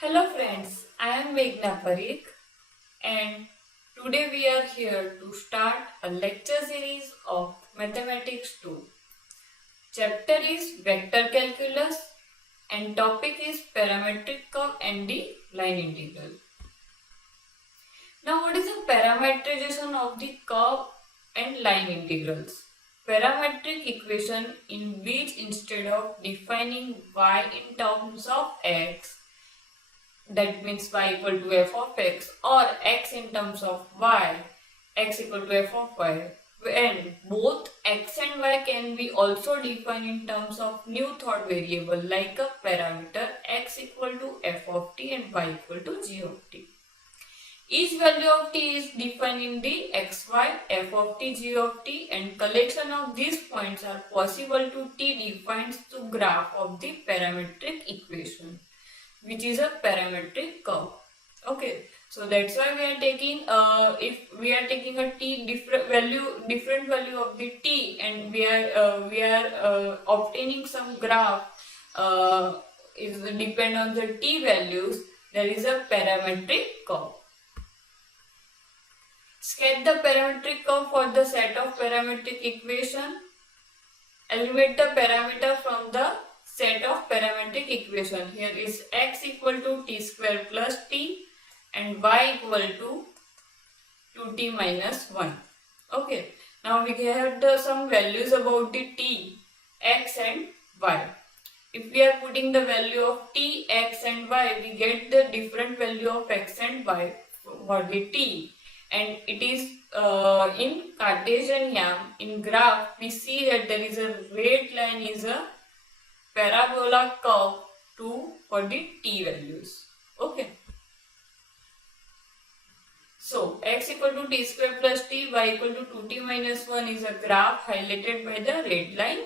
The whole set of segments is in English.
Hello friends, I am Parametric and today we are here to start a lecture series of Mathematics 2. Chapter is Vector Calculus and topic is Parametric Curve and the Line Integral. Now what is the parameterization of the curve and line integrals? Parametric equation in which instead of defining y in terms of x, that means y equal to f of x, or x in terms of y, x equal to f of y, and both x and y can be also defined in terms of new thought variable like a parameter x equal to f of t and y equal to g of t. Each value of t is defined in the xy, f of t, g of t, and collection of these points are possible to t defines the graph of the parametric equation, which is a parametric curve. Okay, so that's why we are taking if we are taking a t different value of the t, and we are obtaining some graph is depend on the t values. There is a parametric curve. Sketch the parametric curve for the set of parametric equation. Eliminate the parameter from the set of parametric equation. Here is x equal to t square plus t and y equal to 2t minus 1. Okay. Now we have some values about the t, x and y. If we are putting the value of t, x and y, we get the different value of x and y for the t. And it is in Cartesian in graph we see that there is a red line is a parabola curve for the t values. Okay. So x equal to t square plus t, y equal to 2t minus 1 is a graph highlighted by the red line.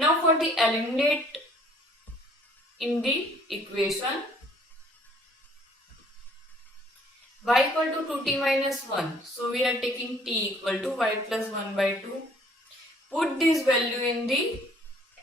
Now for the eliminate in the equation, y equal to 2t minus 1. So we are taking t equal to y plus 1 by 2. Put this value in the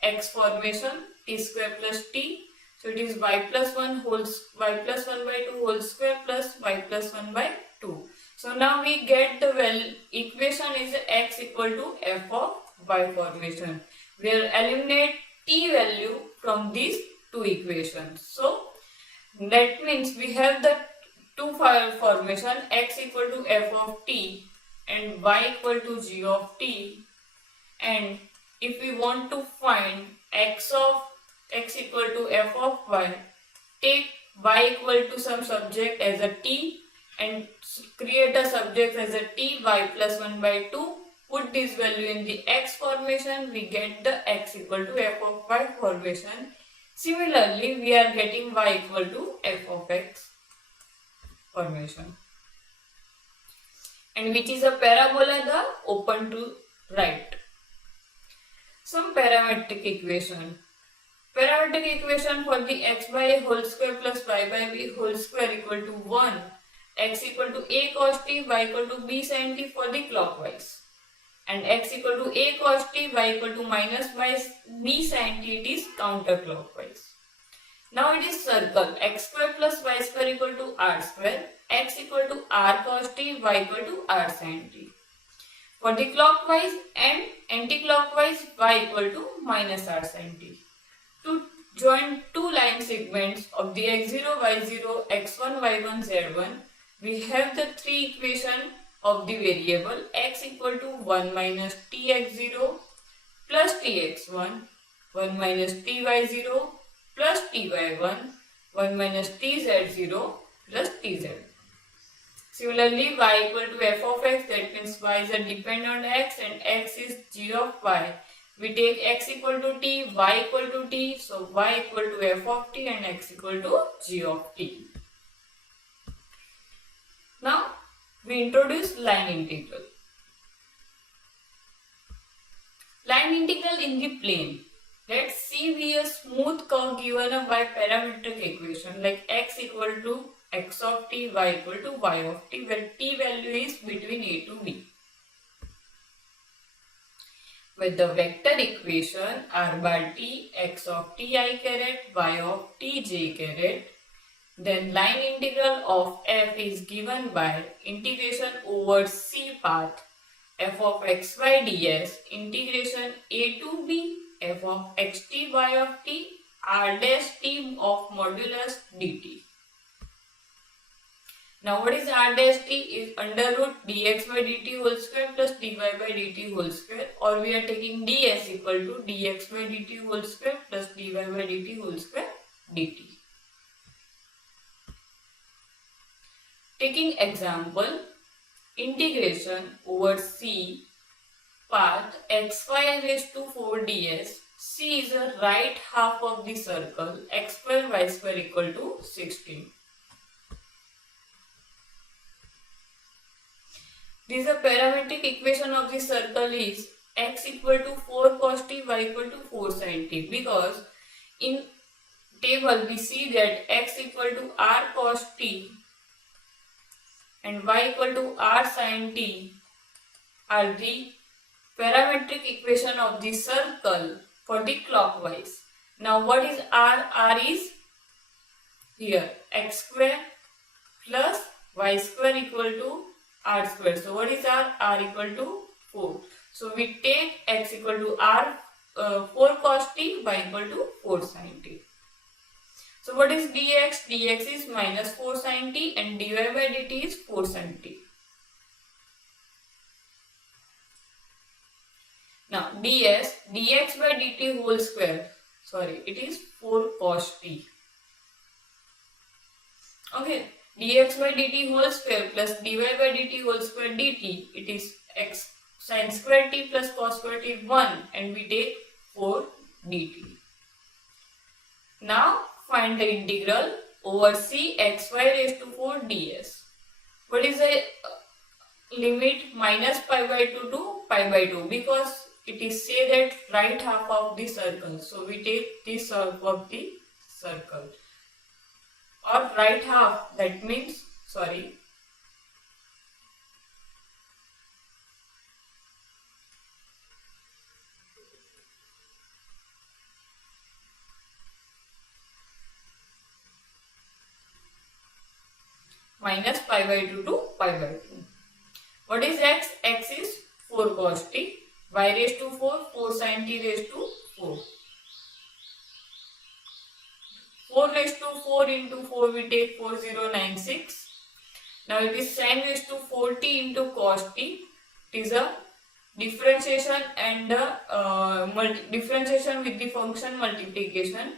x formation, t square plus t. So it is y plus 1 by 2 whole square plus y plus 1 by 2. So now we get the equation is x equal to f of y formation. We will eliminate t value from these two equations. So that means we have the two formation, x equal to f of t and y equal to g of t. And if we want to find x equal to f of y, take y equal to some subject as a t and create a subject as a t, y plus 1 by 2. Put this value in the x formation, we get the x equal to f of y formation. Similarly, we are getting y equal to f of x formation, and which is a parabola the open to right. Some parametric equation. Parametric equation for the x by a whole square plus y by b whole square equal to 1. X equal to a cos t, y equal to b sin t for the clockwise. And x equal to a cos t, y equal to minus b sin t, it is counterclockwise. Now it is circle, x square plus y square equal to r square, x equal to r cos t, y equal to r sin t. For the clockwise and anti-clockwise, y equal to minus r sin t. To join two line segments of the x0, y0, x1, y1, z1, we have the three equation of the variable x equal to 1 minus tx0 plus tx1, 1 minus ty0 plus ty1 1 minus tz0 plus tz. Similarly, y equal to f of x, that means y is a dependent on x and x is g of y. We take x equal to t, y equal to t, so y equal to f of t and x equal to g of t. Now, we introduce line integral. Line integral in the plane. Let C be a smooth curve given by parametric equation like x equal to x of t, y equal to y of t, where t value is between a to b. With the vector equation r bar t, x of t I caret, y of t j caret, then line integral of f is given by integration over C path f of xy ds integration a to b f of xt y of t r dash t of modulus dt. Now what is r dash t? Is under root dx by dt whole square plus dy by dt whole square, or we are taking ds equal to dx by dt whole square plus dy by dt whole square dt. Taking example, integration over C path xy raised to 4 ds. C is the right half of the circle, x square y square equal to 16. This is a parametric equation of the circle is x equal to 4 cos t, y equal to 4 sin t, because in table we see that x equal to r cos t and y equal to r sin t are the parametric equation of the circle for the clockwise. Now what is r? R is here x square plus y square equal to r square. So what is r? R equal to 4. So we take x equal to r 4 cos t, y equal to 4 sin t. So what is dx? Dx is minus 4 sin t and dy by dt is 4 sin t. Now dx by dt whole square, sorry, it is 4 cos t. Okay, dx by dt whole square plus dy by dt whole square dt, it is x sin square t plus cos square t 1 and we take 4 dt. Now find the integral over C xy raised to 4 ds. What is the limit? Minus pi by 2 to pi by 2, because it is say that right half of the circle. So we take this half of the circle or right half, that means minus pi by 2 to pi by 2. What is x? X is 4 cos t, y raised to 4, 4 sin t raised to 4. 4 raised to 4 into 4 we take 4096. Now it is sin raised to 4t into cos t. It is a differentiation and differentiation with the function multiplication.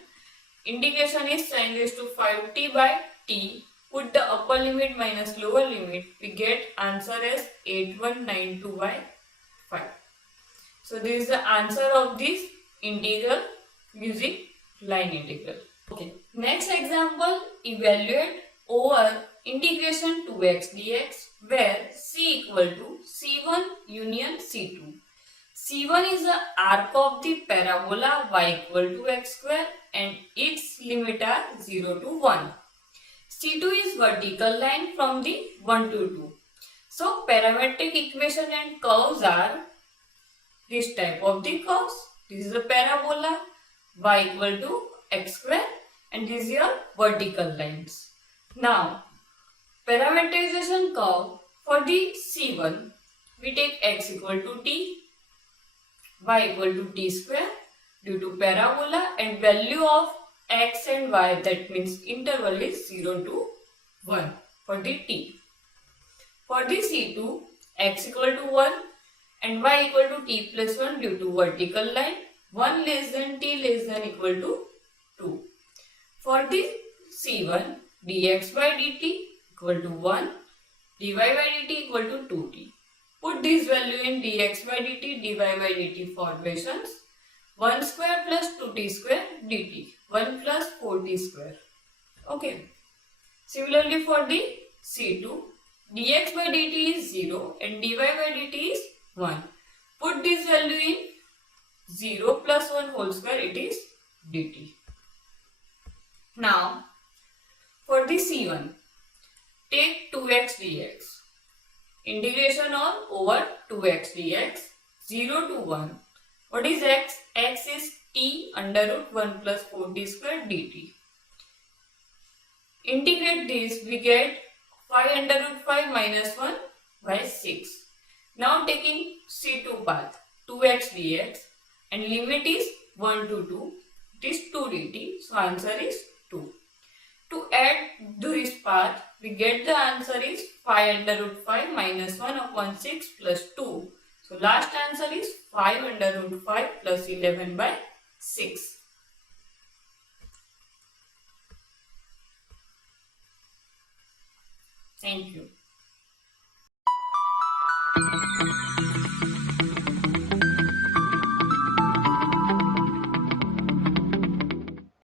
Integration is sin raised to 5t by t. Put the upper limit minus lower limit. We get answer as 8192 by 5. So this is the answer of this integral using line integral. Okay. Next example, evaluate over integration 2x dx where c equal to c1 union c2. c1 is the arc of the parabola y equal to x square and its limit are 0 to 1. c2 is vertical line from the 1 to 2. So parametric equation and curves are this type of the curves. This is a parabola y equal to x square and these are vertical lines. Now parameterization curve for the c1, we take x equal to t, y equal to t square due to parabola and value of x and y, that means interval is 0 to 1 for the t. For the c2, x equal to 1 and y equal to t plus 1 due to vertical line, 1 less than t less than equal to 2. For the C1 dx by dt equal to 1, dy by dt equal to 2t. Put this value in dx by dt, dy by dt formations. 1 square plus 2t square dt. 1 plus 4t square. Okay. Similarly for the C2, dx by dt is 0 and dy by dt is 1. Put this value in 0 plus 1 whole square, it is dt. Now, for the C1, take 2x dx. Integration of over 2x dx, 0 to 1. What is x? X is t under root 1 plus 4t square dt. Integrate this, we get 5 under root 5 minus 1 by 6. Now taking C2 path, 2x dx and limit is 1 to 2. It is 2 dt, so answer is 2. To add this path, we get the answer is 5 under root 5 minus 1 upon 6 plus 2. So last answer is 5 under root 5 plus 11 by 6. Thank you.